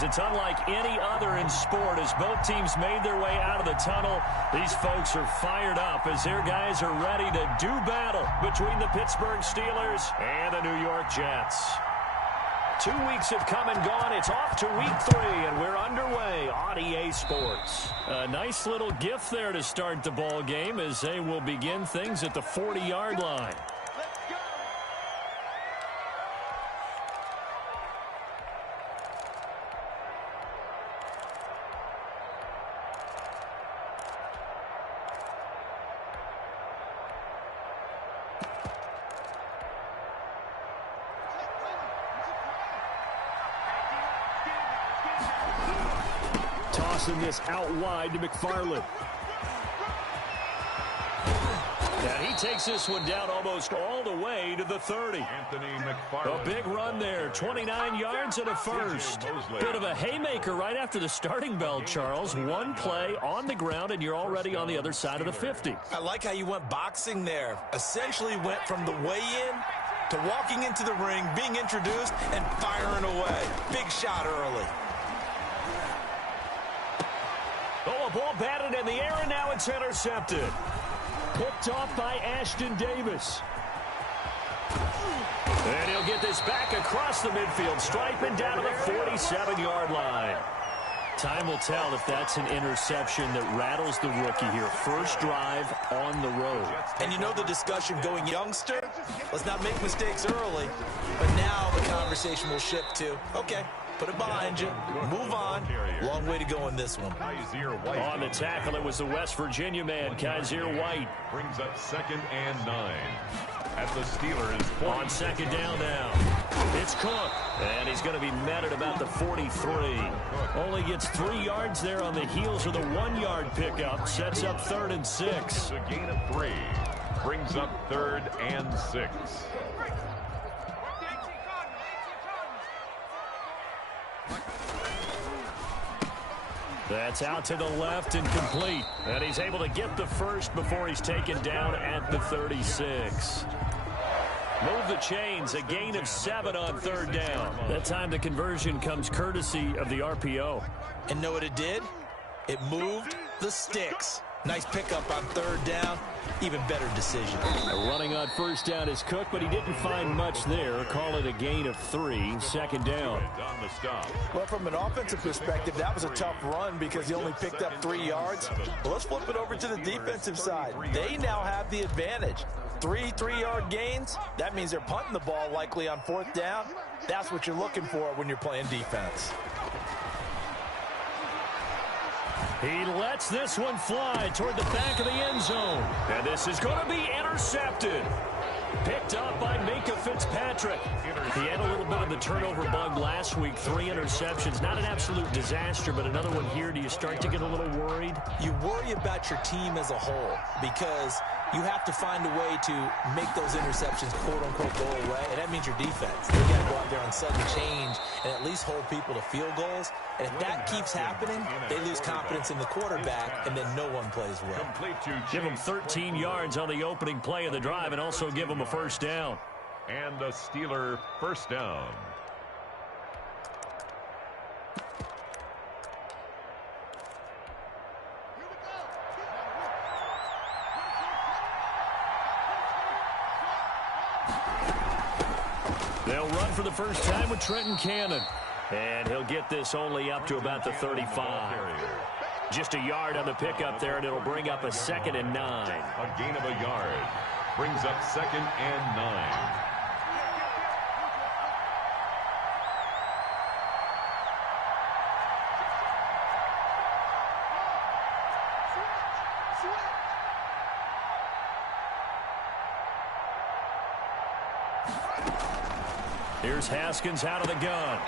is it's unlike any other in sport. As both teams made their way out of the tunnel, these folks are fired up as their guys are ready to do battle between the Pittsburgh Steelers and the New York Jets. 2 weeks have come and gone. It's off to week 3, and we're underway on EA Sports. A nice little gift there to start the ball game as they will begin things at the 40-yard line. Tossing this out wide to McFarland. And he takes this one down almost all the way to the 30. Anthony McFarland. A big run there, 29 yards and a first. Bit of a haymaker right after the starting bell, Charles. One play on the ground, and you're already on the other side of the 50. I like how you went boxing there. Essentially went from the weigh-in to walking into the ring, being introduced, and firing away. Big shot early. Oh, a ball batted in the air, and now it's intercepted. Picked off by Ashton Davis. And he'll get this back across the midfield stripe and down to the 47-yard line. Time will tell if that's an interception that rattles the rookie here. First drive on the road. And you know the discussion going, youngster, let's not make mistakes early. But now the conversation will shift to, okay, put it behind you, move on. Long way to go in this one. On the tackle, it was the West Virginia man, Kaiser White. Brings up 2nd and 9. At the Steelers. On 2nd down now. It's Cook. And he's going to be met at about the 43. Only gets 3 yards there on the heels of the 1-yard pickup. Sets up 3rd and 6. A gain of 3. Brings up 3rd and 6. That's out to the left and complete. And he's able to get the first before he's taken down at the 36. Move the chains, a gain of 7 on 3rd down. That time the conversion comes courtesy of the RPO. And know what it did? It moved the sticks. Nice pickup on 3rd down. Even better decision. Running on 1st down is Cook, but he didn't find much there. Call it a gain of 3. 2nd down. Well, from an offensive perspective, that was a tough run because he only picked up 3 yards. Well, let's flip it over to the defensive side. They now have the advantage. 3 3-yard gains. That means they're punting the ball likely on 4th down. That's what you're looking for when you're playing defense. He lets this one fly toward the back of the end zone. And this is going to be intercepted. Picked up by Minka Fitzpatrick. He had a little bit of the turnover bug last week. 3 interceptions. Not an absolute disaster, but another one here. Do you start to get a little worried? You worry about your team as a whole because you have to find a way to make those interceptions, quote-unquote, go away. And that means your defense. They've got to go out there on sudden change and at least hold people to field goals. And if that keeps happening, they lose confidence in the quarterback, and then no one plays well. Give them 13 yards on the opening play of the drive and also give them a 1st down. And a Steeler 1st down. They'll run for the first time with Trenton Cannon. And he'll get this only up to about the 35. Just a yard on the pickup there, and it'll bring up a 2nd and 9. A gain of a yard. Brings up 2nd and 9. Here's Haskins out of the gun.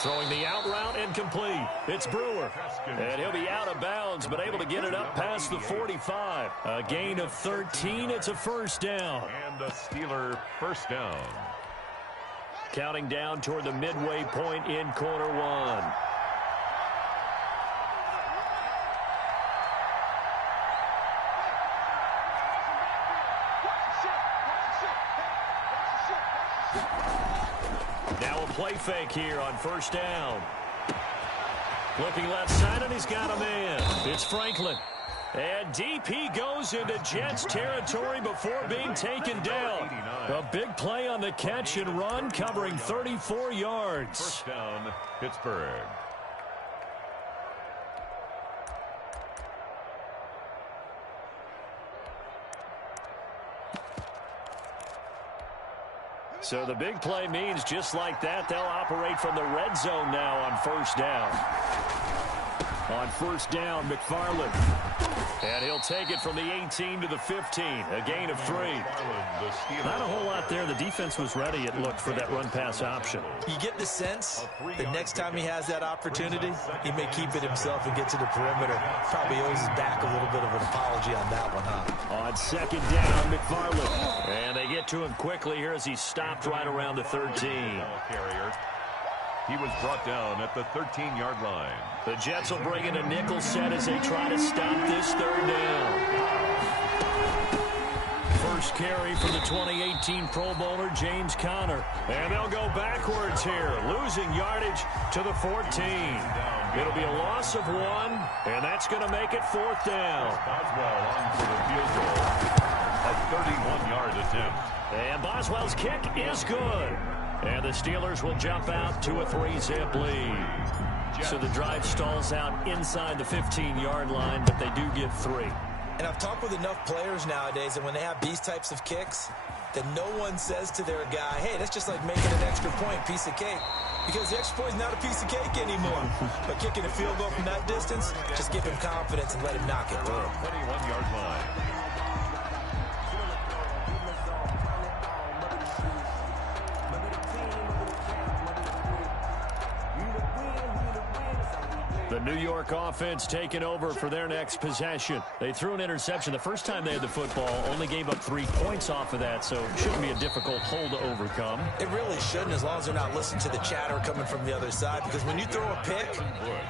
Throwing the out route incomplete. It's Brewer. And he'll be out of bounds, but able to get it up past the 45. A gain of 13. It's a 1st down. And a Steeler 1st down. Counting down toward the midway point in quarter 1. Now a play fake here on 1st down. Looking left side, and he's got a man. It's Franklin. And deep he goes into Jets territory before being taken down. A big play on the catch and run, covering 34 yards. First down, Pittsburgh. So the big play means just like that, they'll operate from the red zone now on first down. On first down, McFarland. And he'll take it from the 18 to the 15, a gain of 3. Not a whole lot there. The defense was ready, it looked, for that run-pass option. You get the sense that next time he has that opportunity, he may keep it himself and get to the perimeter. Probably owes his back a little bit of an apology on that one, huh? On second down, McFarland. And they get to him quickly here as he stopped right around the 13. He was brought down at the 13-yard line. The Jets will bring in a nickel set as they try to stop this third down. First carry for the 2018 Pro Bowler, James Conner. And they'll go backwards here, losing yardage to the 14. It'll be a loss of 1, and that's going to make it fourth down. Boswell on for the field goal. A 31-yard attempt. And Boswell's kick is good. And the Steelers will jump out to a 3-zip lead. So the drive stalls out inside the 15-yard line, but they do get 3. And I've talked with enough players nowadays that when they have these types of kicks, that no one says to their guy, hey, that's just like making an extra point, piece of cake. Because the extra point is not a piece of cake anymore. But kicking a field goal from that distance, just give him confidence and let him knock it through. 21-yard line. The New York offense taking over for their next possession. They threw an interception the first time they had the football, only gave up 3 points off of that, so it shouldn't be a difficult hole to overcome. It really shouldn't, as long as they're not listening to the chatter coming from the other side, because when you throw a pick,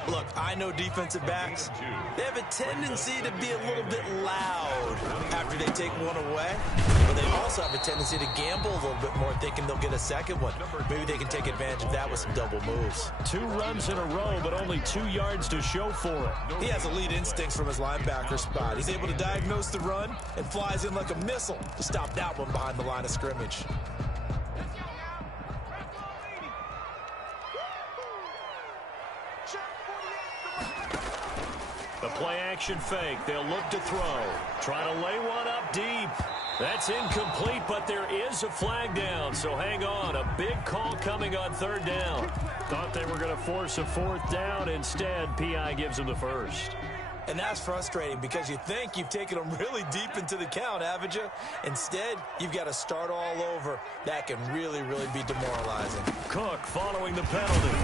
look, I know defensive backs, they have a tendency to be a little bit loud after they take one away, but they also have a tendency to gamble a little bit more, thinking they'll get a second one. Maybe they can take advantage of that with some double moves. 2 runs in a row, but only 2 yards to show for it. He has elite instincts from his linebacker spot. He's able to diagnose the run and flies in like a missile to stop that one behind the line of scrimmage. The play action fake. They'll look to throw. Try to lay one up deep. That's incomplete, but there is a flag down, so hang on. A big call coming on third down. Thought they were going to force a fourth down. Instead, P.I. gives them the first. And that's frustrating because you think you've taken them really deep into the count, haven't you? Instead, you've got to start all over. That can really, really be demoralizing. Cook following the penalty.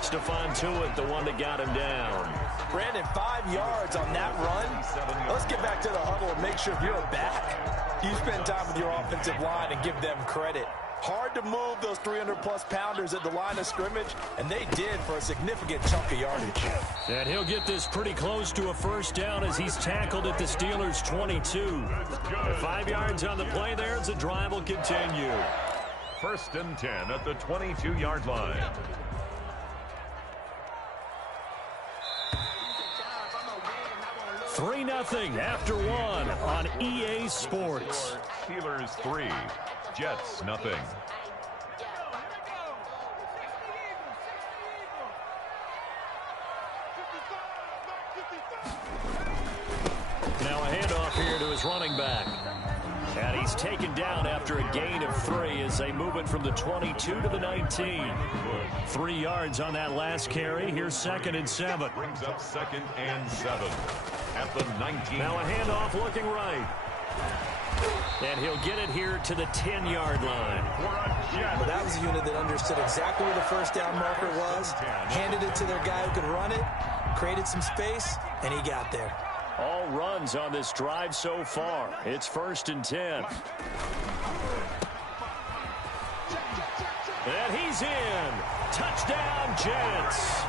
Stephon Tuitt, the one that got him down. Brandon, 5 yards on that run. Let's get back to the huddle and make sure you're back. You spend time with your offensive line and give them credit. Hard to move those 300-plus pounders at the line of scrimmage, and they did for a significant chunk of yardage. And he'll get this pretty close to a first down as he's tackled at the Steelers' 22. 5 yards on the play there as the drive will continue. First and 10 at the 22-yard line. 3-0 after 1 on EA Sports. Steelers 3, Jets nothing. Now a handoff here to his running back. And he's taken down after a gain of 3 as they move it from the 22 to the 19. 3 yards on that last carry. Here's 2nd and 7. Brings up 2nd and 7 at the 19. Now a handoff looking right. And he'll get it here to the 10-yard line. Well, that was a unit that understood exactly where the first down marker was, handed it to their guy who could run it, created some space, and he got there. All runs on this drive so far. It's 1st and 10. And he's in. Touchdown, Jets.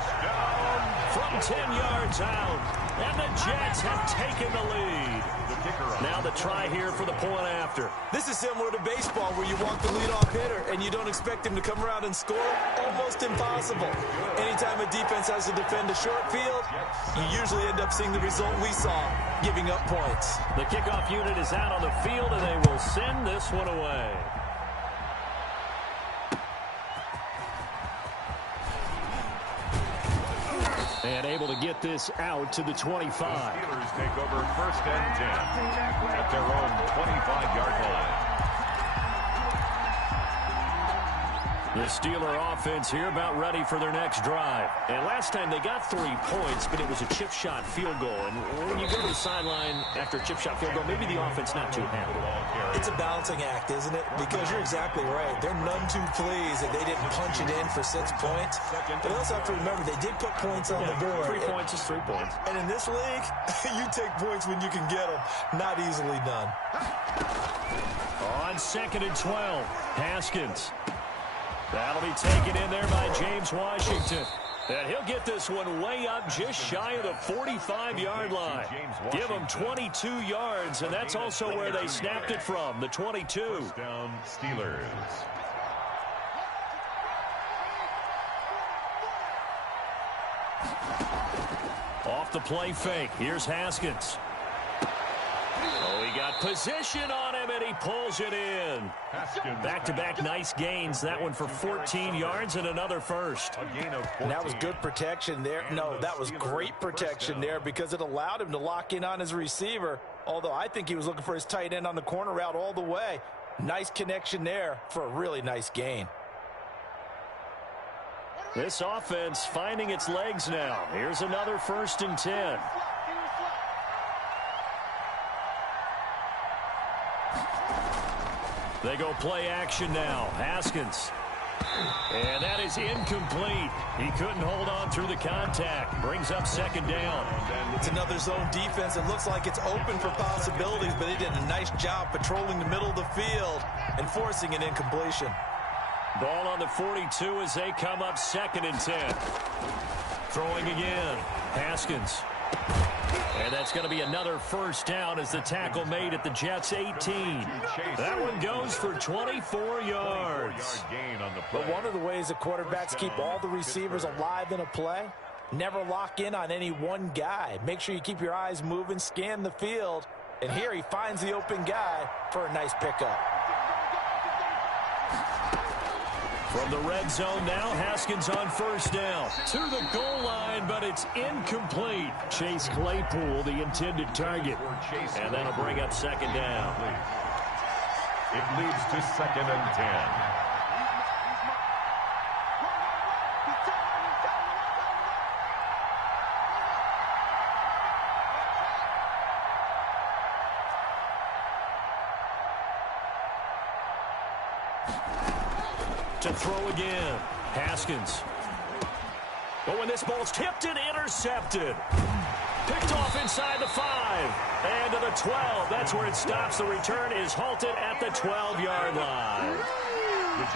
From 10 yards out. And the Jets have taken the lead. Now the try here for the point after. This is similar to baseball where you walk the leadoff hitter and you don't expect him to come around and score. Almost impossible. Anytime a defense has to defend a short field, you usually end up seeing the result we saw, giving up points. The kickoff unit is out on the field, and they will send this one away. And able to get this out to the 25. The Steelers take over 1st and 10 at their own 25-yard line. The Steeler offense here about ready for their next drive. And last time they got 3 points, but it was a chip shot field goal. And when you go to the sideline after a chip shot field goal, maybe the offense not too happy. It's a balancing act, isn't it? Because you're exactly right. They're none too pleased that they didn't punch it in for 6 points. But they also have to remember they did put points on the board. 3 points is 3 points. And in this league, you take points when you can get them. Not easily done. On 2nd and 12, Haskins. That'll be taken in there by James Washington. And he'll get this one way up just shy of the 45-yard line. Give him 22 yards, and that's also where they snapped it from, the 22. First down, Steelers. Off the play fake. Here's Haskins. Oh, he got position on him, and he pulls it in. Back-to-back nice gains. That one for 14 yards and another first. And that was good protection there. No, that was great protection there because it allowed him to lock in on his receiver, although I think he was looking for his tight end on the corner route all the way. Nice connection there for a really nice gain. This offense finding its legs now. Here's another 1st and 10. They go play action now. Haskins. And that is incomplete. He couldn't hold on through the contact. Brings up 2nd down. It's another zone defense. It looks like it's open for possibilities, but they did a nice job patrolling the middle of the field and forcing an incompletion. Ball on the 42 as they come up 2nd and 10. Throwing again. Haskins. And that's going to be another 1st down as the tackle made at the Jets' 18. That one goes for 24 yards. But one of the ways the quarterbacks keep all the receivers alive in a play, never lock in on any one guy. Make sure you keep your eyes moving, scan the field. And here he finds the open guy for a nice pickup. From the red zone now, Haskins on 1st down. To the goal line, but it's incomplete. Chase Claypool, the intended target. And that'll bring up 2nd down. It leads to 2nd and 10. To throw again. Haskins. But when this ball's tipped and intercepted. Picked off inside the 5. And to the 12. That's where it stops. The return is halted at the 12-yard line.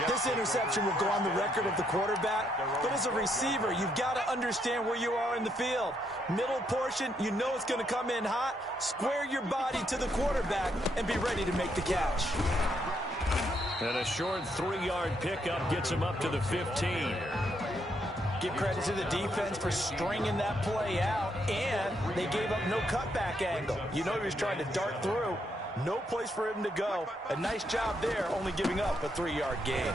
This interception will go on the record of the quarterback, but as a receiver, you've got to understand where you are in the field. Middle portion, you know it's going to come in hot. Square your body to the quarterback and be ready to make the catch. And a short 3-yard pickup gets him up to the 15. Give credit to the defense for stringing that play out, and they gave up no cutback angle. You know he was trying to dart through. No place for him to go. A nice job there, only giving up a 3-yard gain.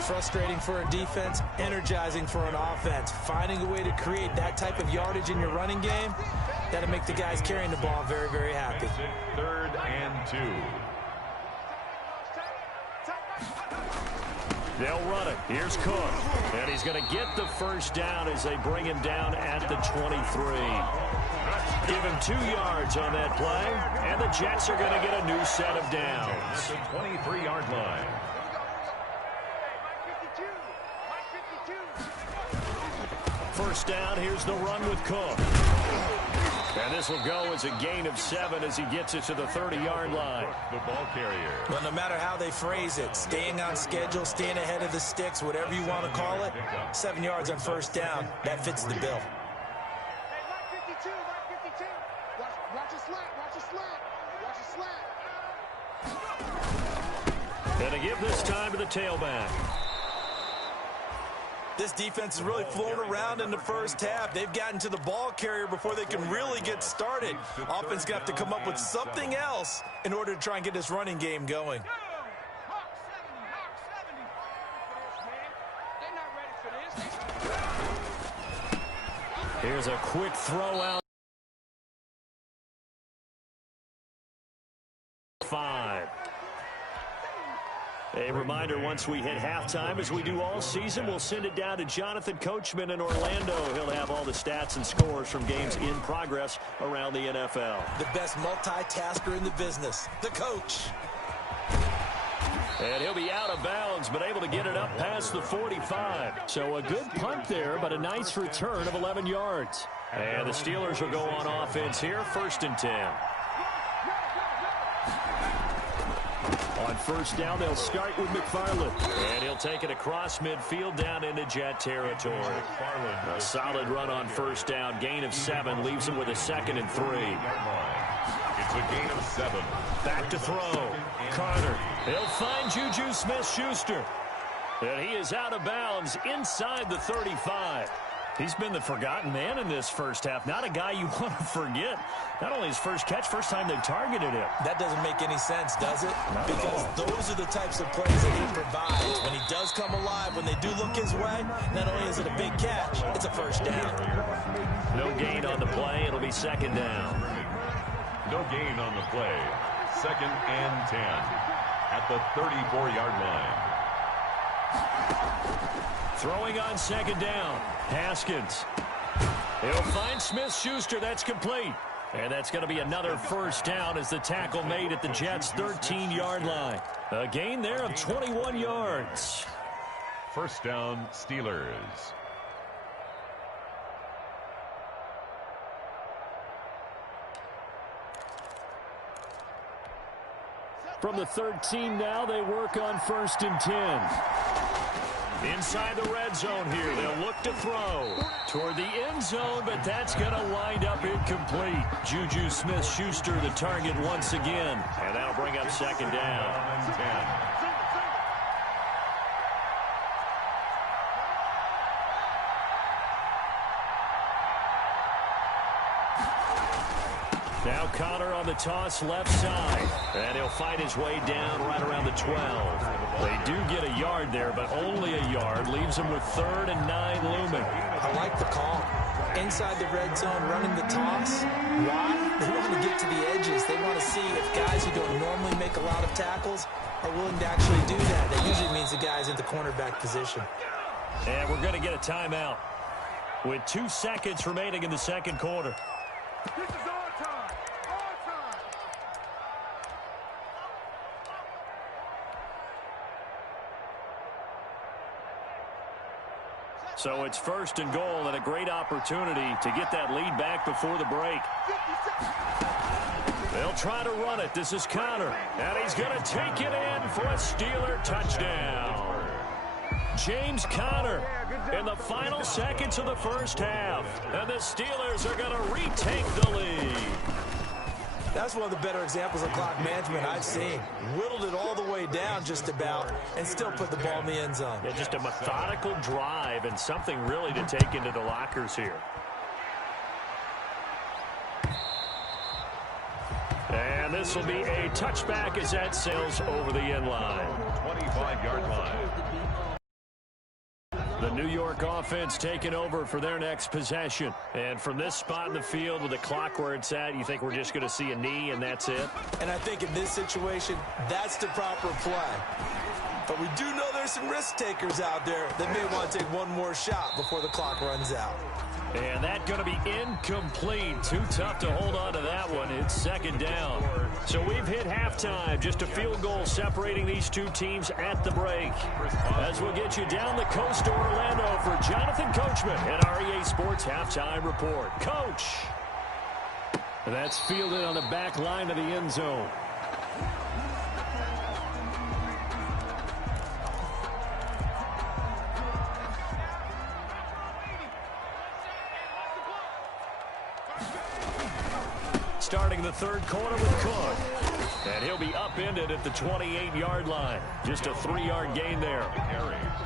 Frustrating for a defense, energizing for an offense. Finding a way to create that type of yardage in your running game, that'll make the guys carrying the ball very, very happy. 3rd and 2. They'll run it. Here's Cook. And he's going to get the 1st down as they bring him down at the 23. Give him 2 yards on that play. And the Jets are going to get a new set of downs. The 23-yard line. First down, here's the run with Cook. And this will go as a gain of 7 as he gets it to the 30-yard line. The ball carrier. Well, no matter how they phrase it, staying on schedule, staying ahead of the sticks, whatever you want to call it, 7 yards on 1st down, that fits the bill. give this time to the tailback. This defense is really flown around in the first half. They've gotten to the ball carrier before they can really get started. Offense got to come up with something else in order to try and get this running game going. Here's a quick throw out. 5. A reminder, once we hit halftime, as we do all season, we'll send it down to Jonathan Coachman in Orlando. He'll have all the stats and scores from games in progress around the NFL. The best multitasker in the business, the coach. And he'll be out of bounds, but able to get it up past the 45. So a good punt there, but a nice return of 11 yards. And the Steelers will go on offense here, 1st and 10. On 1st down, they'll start with McFarland. And he'll take it across midfield down into Jet territory. A solid run on 1st down. Gain of 7 leaves him with a 2nd and 3. It's a gain of 7. Back to throw. Carter. He'll find Juju Smith-Schuster. And he is out of bounds inside the 35. He's been the forgotten man in this first half. Not a guy you want to forget. Not only his first catch, first time they've targeted him. That doesn't make any sense, does it? Because those are the types of plays that he provides. When he does come alive, when they do look his way, not only is it a big catch, it's a 1st down. No gain on the play. It'll be 2nd down. No gain on the play. 2nd and 10 at the 34-yard line. Throwing on 2nd down. Haskins. He'll find Smith-Schuster. That's complete. And that's going to be another 1st down as the tackle made at the Jets' 13-yard line. A gain there of 21 yards. 1st down, Steelers. From the 13 now, they work on 1st and 10. Inside the red zone here, they'll look to throw toward the end zone, but that's going to wind up incomplete. Juju Smith-Schuster, the target once again, and that'll bring up 2nd down. 10. Now Connor on the toss left side. And he'll fight his way down right around the 12. They do get a yard there, but only a yard. Leaves him with 3rd and 9 looming. I like the call. Inside the red zone, running the toss. Why? They want to get to the edges. They want to see if guys who don't normally make a lot of tackles are willing to actually do that. That usually means the guy's in the cornerback position. And we're going to get a timeout with 2 seconds remaining in the 2nd quarter. This is all time. All time. So it's 1st and goal and a great opportunity to get that lead back before the break. They'll try to run it. This is Connor. And he's going to take it in for a Steeler touchdown. James Conner in the final seconds of the first half. And the Steelers are going to retake the lead. That's one of the better examples of clock management I've seen. Whittled it all the way down just about and still put the ball in the end zone. Yeah, just a methodical drive and something really to take into the lockers here. And this will be a touchback as that sails over the end line. 25-yard line. The New York offense taking over for their next possession. And from this spot in the field with the clock where it's at, you think we're just going to see a knee and that's it? And I think in this situation, that's the proper play. But we do know there's some risk takers out there that may want to take one more shot before the clock runs out. And that's going to be incomplete. Too tough to hold on to that one. It's 2nd down. So we've hit halftime. Just a field goal separating these two teams at the break. As we'll get you down the coast to Orlando for Jonathan Coachman at our EA Sports Halftime Report. Coach. That's fielded on the back line of the end zone. Starting the 3rd quarter with Cook. And he'll be upended at the 28-yard line. Just a 3-yard gain there.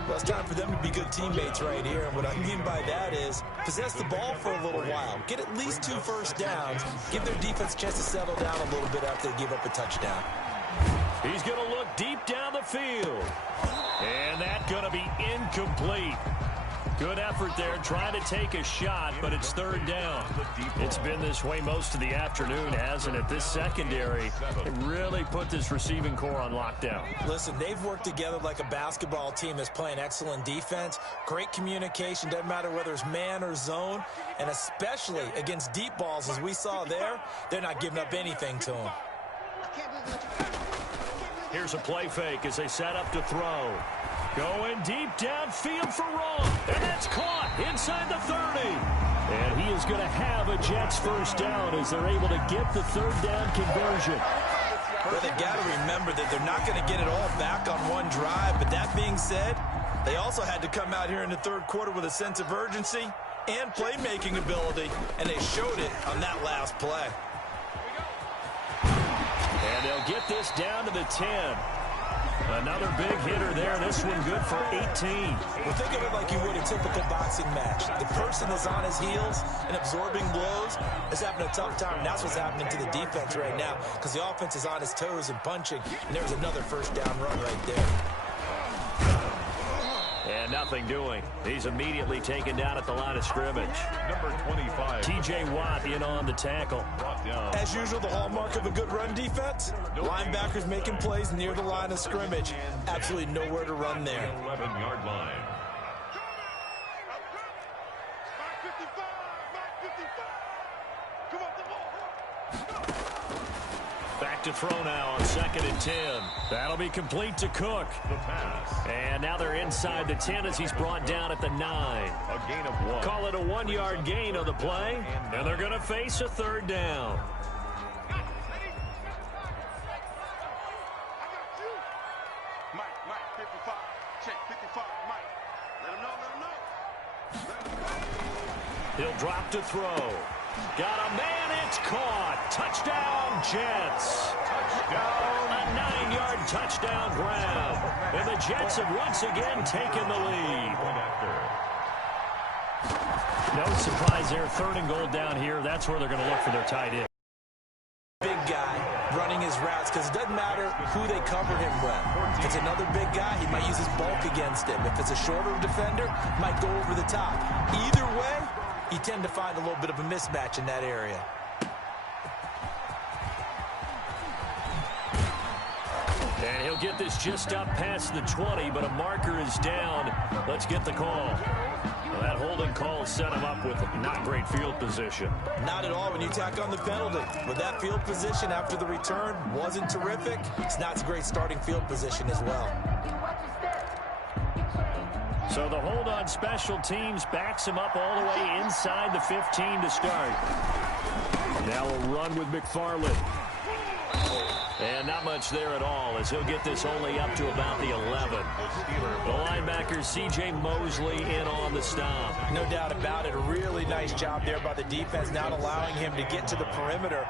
Well, it's time for them to be good teammates right here. And what I mean by that is possess the ball for a little while. Get at least 2 first downs. Give their defense a chance to settle down a little bit after they give up a touchdown. He's going to look deep down the field. And that's going to be incomplete. Good effort there, trying to take a shot, but it's 3rd down. It's been this way most of the afternoon, hasn't it? This secondary really put this receiving core on lockdown. Listen, they've worked together like a basketball team that's playing excellent defense. Great communication, doesn't matter whether it's man or zone, and especially against deep balls, as we saw there, they're not giving up anything to them. Here's a play fake as they set up to throw. Going deep downfield for Raw. And that's caught inside the 30. And he is going to have a Jets first down as they're able to get the 3rd down conversion. Well, they've got to remember that they're not going to get it all back on one drive. But that being said, they also had to come out here in the 3rd quarter with a sense of urgency and playmaking ability. And they showed it on that last play. And they'll get this down to the 10. Another big hitter there. This one good for 18. Well, think of it like you would a typical boxing match. The person is on his heels and absorbing blows is having a tough time. And that's what's happening to the defense right now because the offense is on his toes and punching. And there's another first down run right there. And nothing doing. He's immediately taken down at the line of scrimmage. Number 25. T.J. Watt in on the tackle. As usual, the hallmark of a good run defense, linebackers making plays near the line of scrimmage. Absolutely nowhere to run there. 11-yard line. Back to throw now on 2nd and 10. That'll be complete to Cook. The pass. And now they're inside the 10 as he's brought down at the 9. A gain of 1. Call it a 1-yard gain on the play. And they're going to face a 3rd down. Mike, 55. Check, 55, Mike. Let him know. He'll drop to throw. Got a man, it's caught. Touchdown, Jets. Touchdown. A 9-yard touchdown grab. And the Jets have once again taken the lead. No surprise there. 3rd and goal down here. That's where they're going to look for their tight end. Big guy running his routes because it doesn't matter who they cover him with. If it's another big guy, he might use his bulk against him. If it's a shorter defender, he might go over the top. Either way, you tend to find a little bit of a mismatch in that area. And he'll get this just up past the 20, but a marker is down. Let's get the call. Well, that holding call set him up with not great field position. Not at all when you tack on the penalty. With that field position after the return wasn't terrific, it's not a great starting field position as well. So the hold on special teams backs him up all the way inside the 15 to start. Now a run with McFarland. And not much there at all as he'll get this only up to about the 11. The linebacker C.J. Mosley in on the stop. No doubt about it. A really nice job there by the defense, not allowing him to get to the perimeter.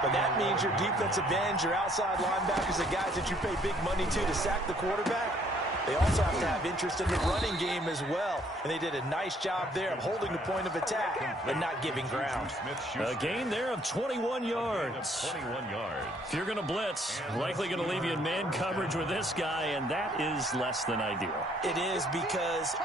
But that means your defensive ends, your outside linebackers, the guys that you pay big money to sack the quarterback. They also have to have interest in the running game as well. And they did a nice job there of holding the point of attack and not giving ground. A gain there of 21 yards. 21 yards. If you're going to blitz, likely going to leave you in man coverage with this guy, and that is less than ideal. It is because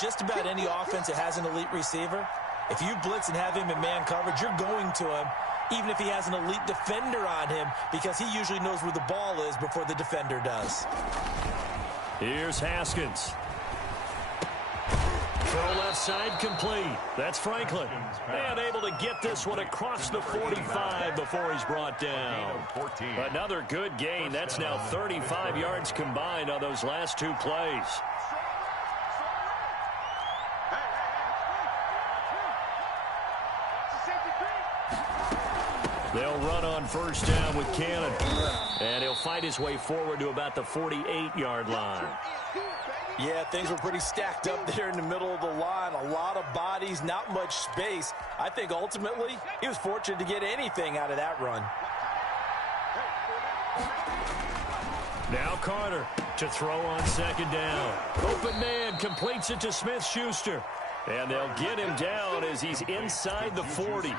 just about any offense that has an elite receiver, if you blitz and have him in man coverage, you're going to him, even if he has an elite defender on him, because he usually knows where the ball is before the defender does. Here's Haskins. Throw left side complete. That's Franklin. And able to get this one across the 45 before he's brought down. Another good gain. That's now 35 yards combined on those last 2 plays. They'll run on first down with Cannon. And he'll fight his way forward to about the 48-yard line. Yeah, things were pretty stacked up there in the middle of the line. A lot of bodies, not much space. I think ultimately he was fortunate to get anything out of that run. Now Carter to throw on second down. Open man completes it to Smith-Schuster. And they'll get him down as he's inside the 40.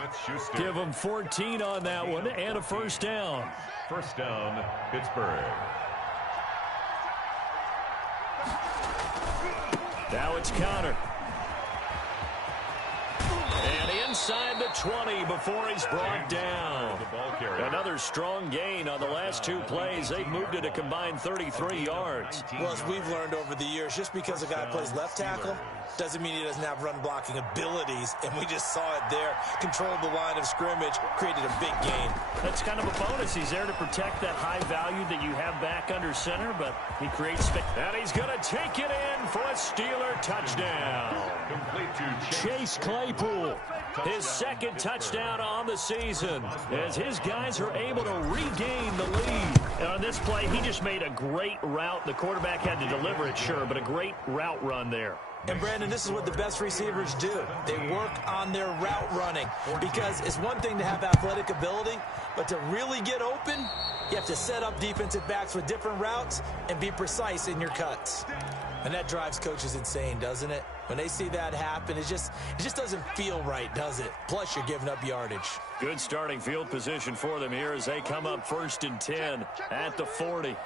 Give him 14 on that one and a first down. First down, Pittsburgh. Now it's Connor. And inside the 20 before he's brought down. Another strong gain on the last two plays. They've moved it a combined 33 yards. Well, as we've learned over the years, just because a guy plays left tackle doesn't mean he doesn't have run blocking abilities, and we just saw it there. Controlled the line of scrimmage, created a big gain. That's kind of a bonus. He's there to protect that high value that you have back under center, but he creates space. And he's going to take it in for a Steeler touchdown. Complete to Chase Claypool, his second touchdown on the season, as his guys are able to regain the lead. And on this play, he just made a great route. The quarterback had to deliver it, sure, but a great route run there. And, Brandon, this is what the best receivers do. They work on their route running, because it's one thing to have athletic ability, but to really get open, you have to set up defensive backs with different routes and be precise in your cuts. And that drives coaches insane, doesn't it? When they see that happen, it just doesn't feel right, does it? Plus, you're giving up yardage. Good starting field position for them here as they come up 1st and 10 at the 40.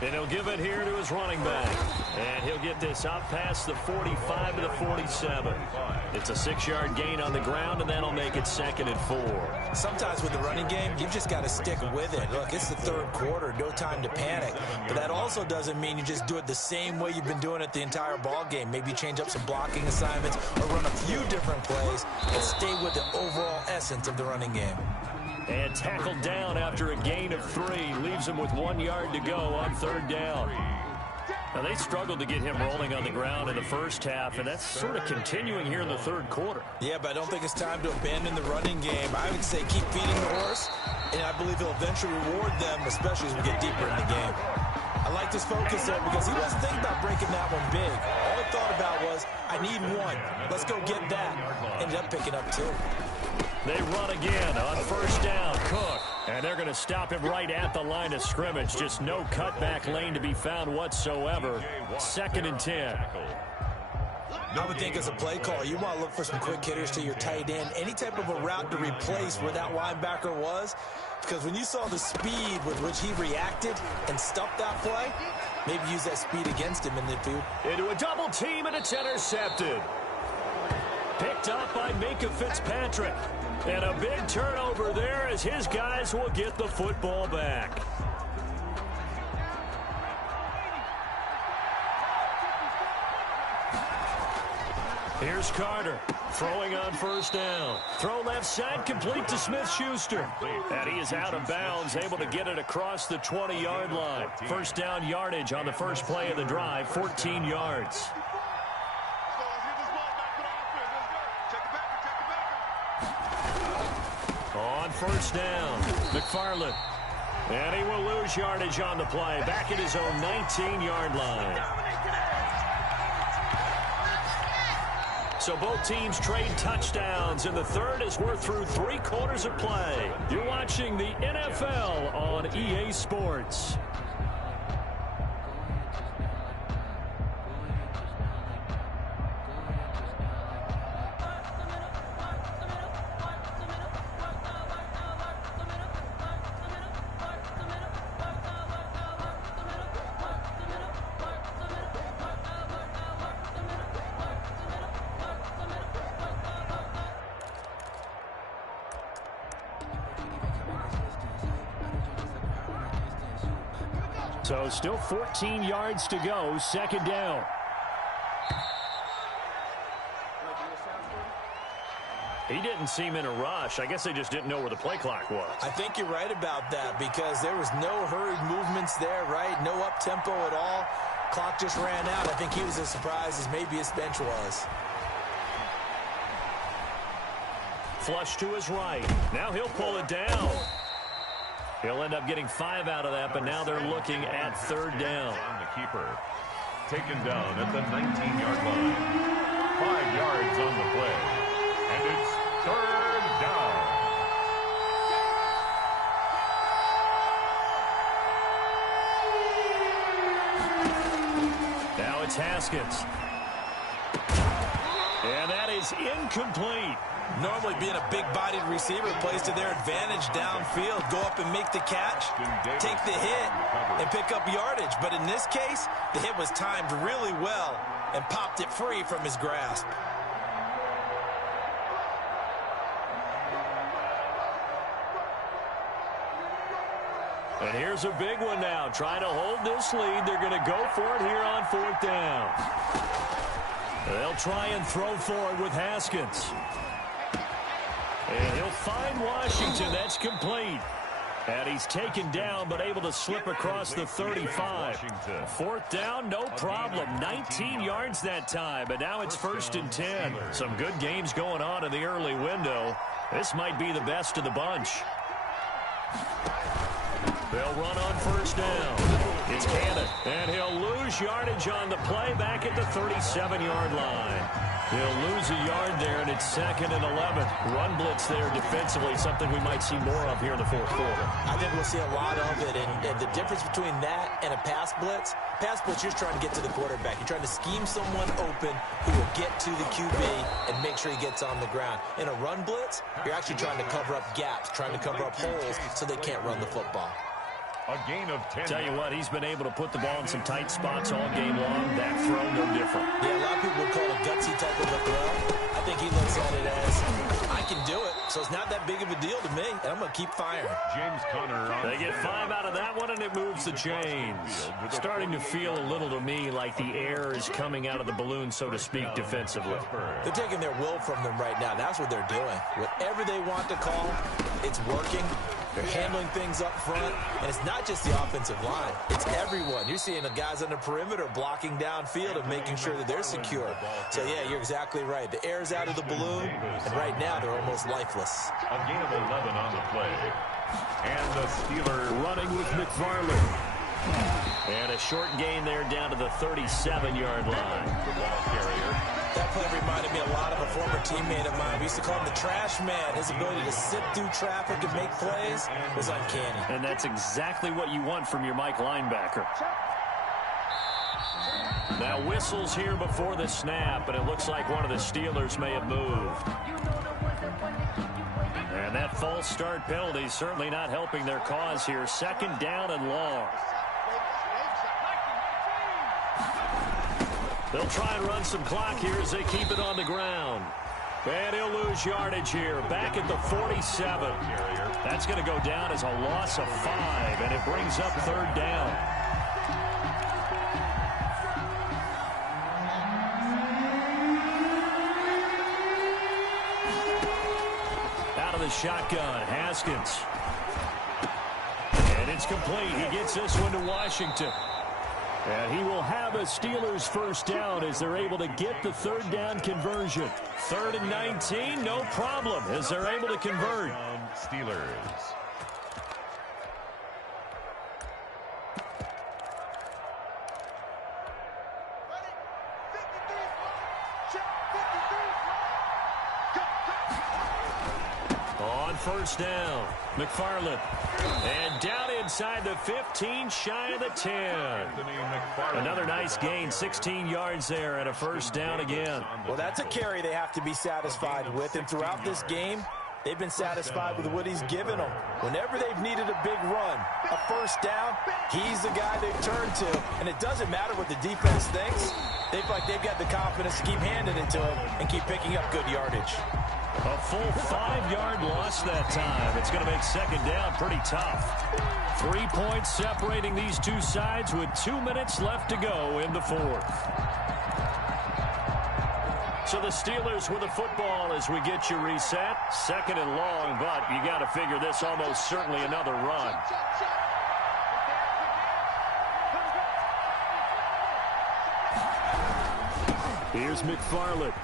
And he'll give it here to his running back. And he'll get this up past the 45 to the 47. It's a 6-yard gain on the ground, and that'll make it 2nd and 4. Sometimes with the running game, you've just got to stick with it. Look, it's the third quarter, no time to panic. But that also doesn't mean you just do it the same way you've been doing it the entire ball game. Maybe change up some blocking assignments or run a few different plays and stay with the overall essence of the running game. And tackled down after a gain of 3. Leaves him with 1 yard to go on 3rd down. Now, they struggled to get him rolling on the ground in the first half, and that's sort of continuing here in the 3rd quarter. Yeah, but I don't think it's time to abandon the running game. I would say keep feeding the horse, and I believe he'll eventually reward them, especially as we get deeper in the game. I like this focus there because he wasn't thinking about breaking that one big. All he thought about was, I need 1. Let's go get that. Ended up picking up 2. They run again on 1st down. Cook. And they're going to stop him right at the line of scrimmage. Just no cutback lane to be found whatsoever. 2nd and 10. I would think as a play call, you want to look for some quick hitters to your tight end. Any type of a route to replace where that linebacker was. Because when you saw the speed with which he reacted and stuffed that play, maybe use that speed against him in the field. Into a double team, and it's intercepted. Picked up by Minka Fitzpatrick. And a big turnover there as his guys will get the football back. Here's Carter throwing on 1st down. Throw left side, complete to Smith-Schuster. And he is out of bounds, able to get it across the 20-yard line. 1st down yardage on the first play of the drive, 14 yards. On 1st down, McFarland. And he will lose yardage on the play, back at his own 19-yard line. So both teams trade touchdowns, and the third as we're through 3 quarters of play. You're watching the NFL on EA Sports. So still 14 yards to go, 2nd down. He didn't seem in a rush. I guess they just didn't know where the play clock was. I think you're right about that because there was no hurried movements there, right? No up-tempo at all. Clock just ran out. I think he was as surprised as maybe his bench was. Flush to his right. Now he'll pull it down. He'll end up getting 5 out of that, but now they're looking at 3rd down. On the keeper. Taken down at the 19-yard line. 5 yards on the play. And it's 3rd down. it's Haskins. And that is incomplete. Normally being a big-bodied receiver plays to their advantage downfield. Go up and make the catch, take the hit, and pick up yardage. But in this case, the hit was timed really well and popped it free from his grasp. And here's a big one now. Trying to hold this lead. They're going to go for it here on 4th down. They'll try and throw for it with Haskins. And he'll find Washington. That's complete. And he's taken down but able to slip across the 35. 4th down, no problem. 19 yards that time. And now it's 1st and 10. Some good games going on in the early window. This might be the best of the bunch. They'll run on 1st down. It's Cannon, and he'll lose yardage on the play back at the 37-yard line. He'll lose a yard there, and it's 2nd and 11. Run blitz there defensively, something we might see more of here in the 4th quarter. I think we'll see a lot of it, and the difference between that and a pass blitz, you're trying to get to the quarterback. You're trying to scheme someone open who will get to the QB and make sure he gets on the ground. In a run blitz, you're actually trying to cover up gaps, trying to cover up holes so they can't run the football. A gain of 10. Tell you what, he's been able to put the ball in some tight spots all game long. That throw, no different. Yeah, a lot of people would call it a gutsy type of a throw. I think he looks at it as, I can do it, so it's not that big of a deal to me, and I'm going to keep firing. James Conner. They get 5 out of that one, and it moves the chains. Starting to feel a little to me like the air is coming out of the balloon, so to speak, defensively. They're taking their will from them right now. That's what they're doing. Whatever they want to call, it's working. They're handling things up front, and it's not just the offensive line. It's everyone. You're seeing the guys on the perimeter blocking downfield and making sure that they're secure. So, yeah, you're exactly right. The air's out of the balloon, and right now they're almost lifeless. A gain of 11 on the play. And the Steelers running with McFarland. And a short gain there down to the 37-yard line. The ball carrier. That play reminded me a lot of a former teammate of mine. We used to call him the trash man. His ability to sit through traffic and make plays was uncanny. And that's exactly what you want from your Mike linebacker. Now whistles here before the snap, and it looks like one of the Steelers may have moved. And that false start penalty is certainly not helping their cause here. 2nd down and long. They'll try and run some clock here as they keep it on the ground. And he'll lose yardage here. Back at the 47. That's going to go down as a loss of 5, and it brings up 3rd down. Out of the shotgun, Haskins. And it's complete. He gets this one to Washington. And he will have a Steelers 1st down as they're able to get the 3rd down conversion. 3rd and 19, no problem as they're able to convert. Steelers. On 1st down, McFarland. And down inside the 15, shy of the 10. Another nice gain, 16 yards there and a 1st down again. Well, that's a carry they have to be satisfied with. And throughout this game, they've been satisfied with what he's given them. Whenever they've needed a big run, a 1st down, he's the guy they've turned to. And it doesn't matter what the defense thinks. They feel like they've got the confidence to keep handing it to him and keep picking up good yardage. A full 5-yard loss that time. It's going to make 2nd down pretty tough. 3 points separating these two sides with 2 minutes left to go in the 4th. So the Steelers with the football as we get you reset. 2nd and long, but you got to figure this almost certainly another run. Here's McFarland.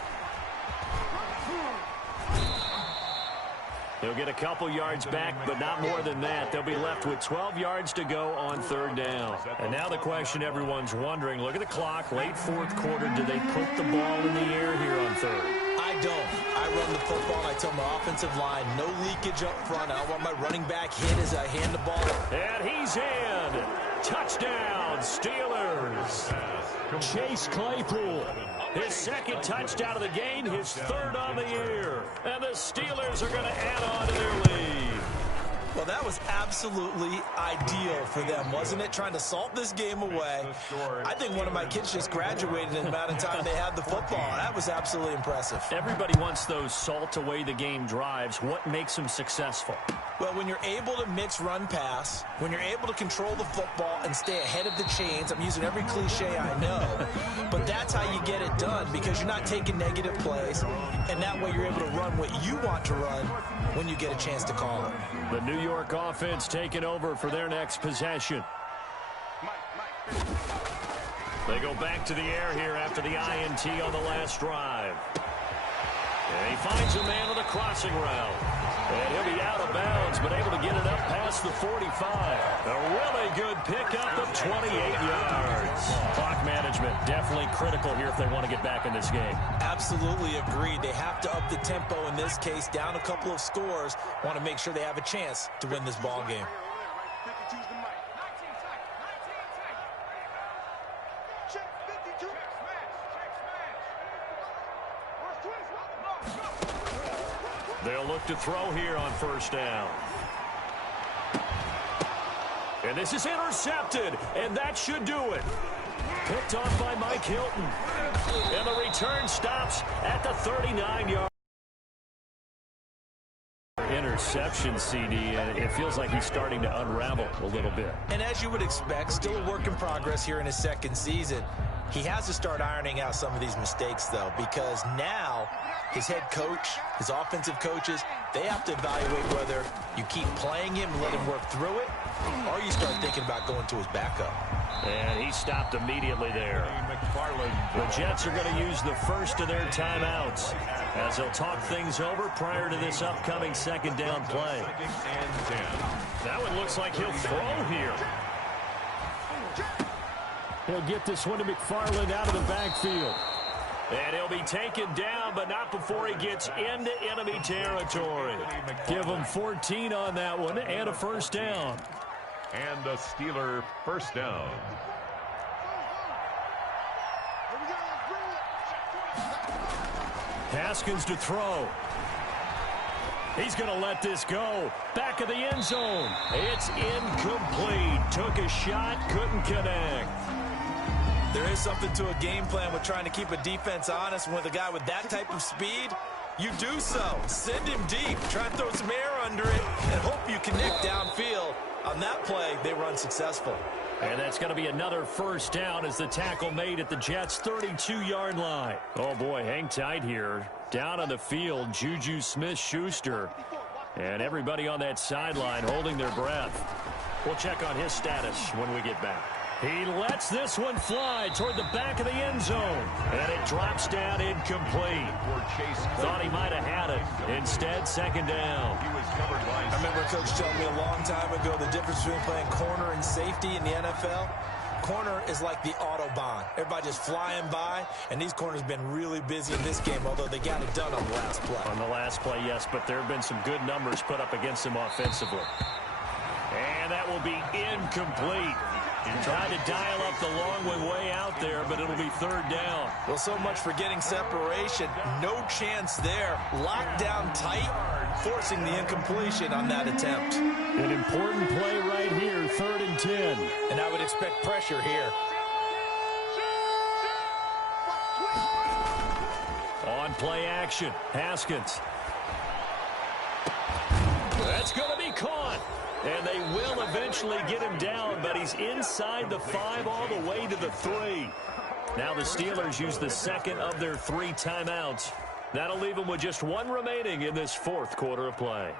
They'll get a couple yards back, but not more than that. They'll be left with 12 yards to go on 3rd down. And now the question everyone's wondering, look at the clock, late 4th quarter. Do they put the ball in the air here on 3rd? I don't. I run the football, and I tell my offensive line, no leakage up front. I don't want my running back hit as I hand the ball. And he's in. Touchdown, Steelers. Chase Claypool. His second touchdown of the game, his third on the year. And the Steelers are going to add on to their lead. Well, that was absolutely ideal for them, wasn't it? Trying to salt this game away. I think one of my kids just graduated in the amount of time they had the football. That was absolutely impressive. Everybody wants those salt away the game drives. What makes them successful? Well, when you're able to mix run pass, when you're able to control the football and stay ahead of the chains, I'm using every cliche I know, but that's how you get it done because you're not taking negative plays, and that way you're able to run what you want to run when you get a chance to call it. The New York offense taking over for their next possession. They go back to the air here after the INT on the last drive. And he finds a man on the crossing route. And he'll be out of bounds, but able to get it up past the 45. A really good pickup of 28 yards. Clock management definitely critical here if they want to get back in this game. Absolutely agreed. They have to up the tempo in this case, down a couple of scores. Want to make sure they have a chance to win this ball game. They'll look to throw here on first down. And this is intercepted, and that should do it. Picked off by Mike Hilton. And the return stops at the 39-yard. Interception, CD, and it feels like he's starting to unravel a little bit. And as you would expect, still a work in progress here in his second season. He has to start ironing out some of these mistakes, though, because now his head coach, his offensive coaches, they have to evaluate whether you keep playing him and let him work through it, or you start thinking about going to his backup. And he stopped immediately there. The Jets are going to use the first of their timeouts as they'll talk things over prior to this upcoming second down play. That one looks like he'll throw here. He'll get this one to McFarland out of the backfield. And he'll be taken down, but not before he gets into enemy territory. Give him 14 on that one and a first down. And a Steeler first down. Haskins to throw. He's going to let this go. Back of the end zone. It's incomplete. Took a shot, couldn't connect. There is something to a game plan with trying to keep a defense honest. With a guy with that type of speed, you do so. Send him deep. Try and throw some air under it and hope you connect downfield. On that play, they were unsuccessful. And that's going to be another first down as the tackle made at the Jets' 32-yard line. Oh, boy, hang tight here. Down on the field, Juju Smith-Schuster. And everybody on that sideline holding their breath. We'll check on his status when we get back. He lets this one fly toward the back of the end zone. And it drops down incomplete. Thought he might have had it. Instead, second down. I remember a coach telling me a long time ago the difference between playing corner and safety in the NFL. Corner is like the Autobahn. Everybody just flying by, and these corners have been really busy in this game, although they got it done on the last play. On the last play, yes, but there have been some good numbers put up against him offensively. And that will be incomplete. Tried to dial up the long one way out there, but it'll be third down. Well, so much for getting separation. No chance there. Locked down tight, forcing the incompletion on that attempt. An important play right here, 3rd and 10. And I would expect pressure here. On play action, Haskins. That's going to be caught. And they will eventually get him down, but he's inside the 5 all the way to the 3. Now the Steelers use the second of their 3 timeouts. That'll leave them with just 1 remaining in this 4th quarter of play.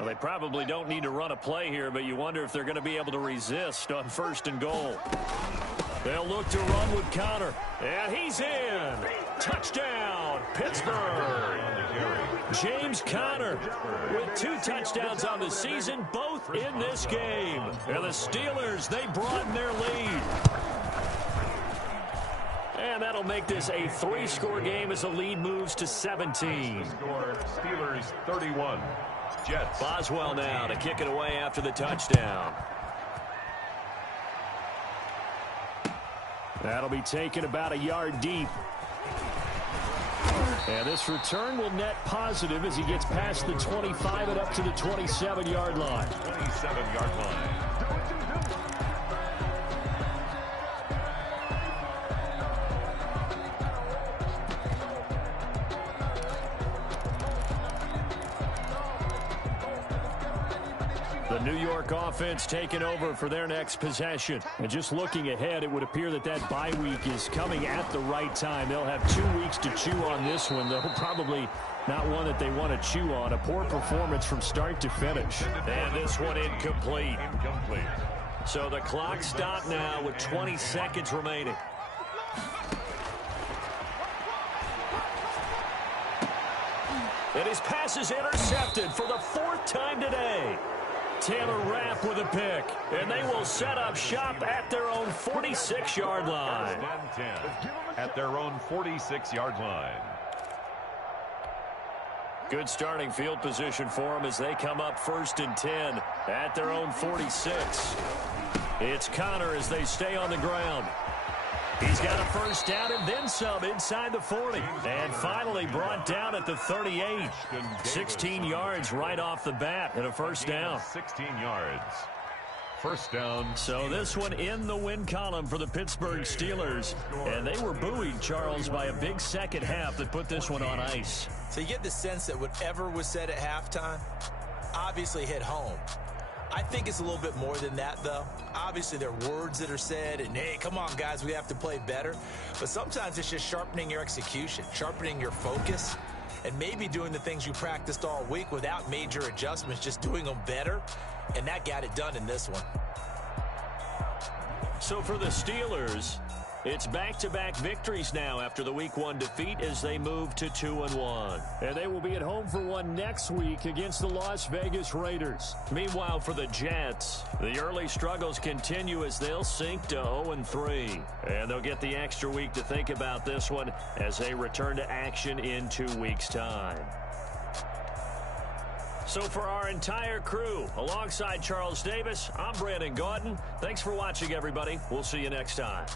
Well, they probably don't need to run a play here, but you wonder if they're going to be able to resist on 1st and goal. They'll look to run with Connor. And he's in. Touchdown, Pittsburgh. James Conner with 2 touchdowns on the season, both in this game. And the Steelers, they broaden their lead. And that'll make this a 3-score game as the lead moves to 17. Steelers 31, Jets. Boswell now to kick it away after the touchdown. That'll be taken about a yard deep. And this return will net positive as he gets past the 25 and up to the 27-yard line. 27-yard line. The New York offense taking over for their next possession. And just looking ahead, it would appear that that bye week is coming at the right time. They'll have 2 weeks to chew on this one, though probably not one that they want to chew on. A poor performance from start to finish. And this one incomplete. So the clock stopped now with 20 seconds remaining. And his pass is intercepted for the 4th time today. Taylor Rapp with a pick, and they will set up shop at their own 46-yard line. 10 at their own 46-yard line. Good starting field position for them as they come up 1st and 10 at their own 46. It's Connor as they stay on the ground. He's got a first down and then some inside the 40. And finally brought down at the 38. 16 yards right off the bat and a first down. 16 yards. First down. So this one in the win column for the Pittsburgh Steelers. And they were buoyed, Charles, by a big second half that put this one on ice. So you get the sense that whatever was said at halftime obviously hit home. I think it's a little bit more than that, though. Obviously, there are words that are said, and, hey, come on, guys, we have to play better. But sometimes it's just sharpening your execution, sharpening your focus, and maybe doing the things you practiced all week without major adjustments, just doing them better. And that got it done in this one. So for the Steelers, it's back-to-back victories now after the Week 1 defeat as they move to 2-1. And they will be at home for one next week against the Las Vegas Raiders. Meanwhile, for the Jets, the early struggles continue as they'll sink to 0-3. And they'll get the extra week to think about this one as they return to action in 2 weeks' time. So for our entire crew, alongside Charles Davis, I'm Brandon Gaudin. Thanks for watching, everybody. We'll see you next time.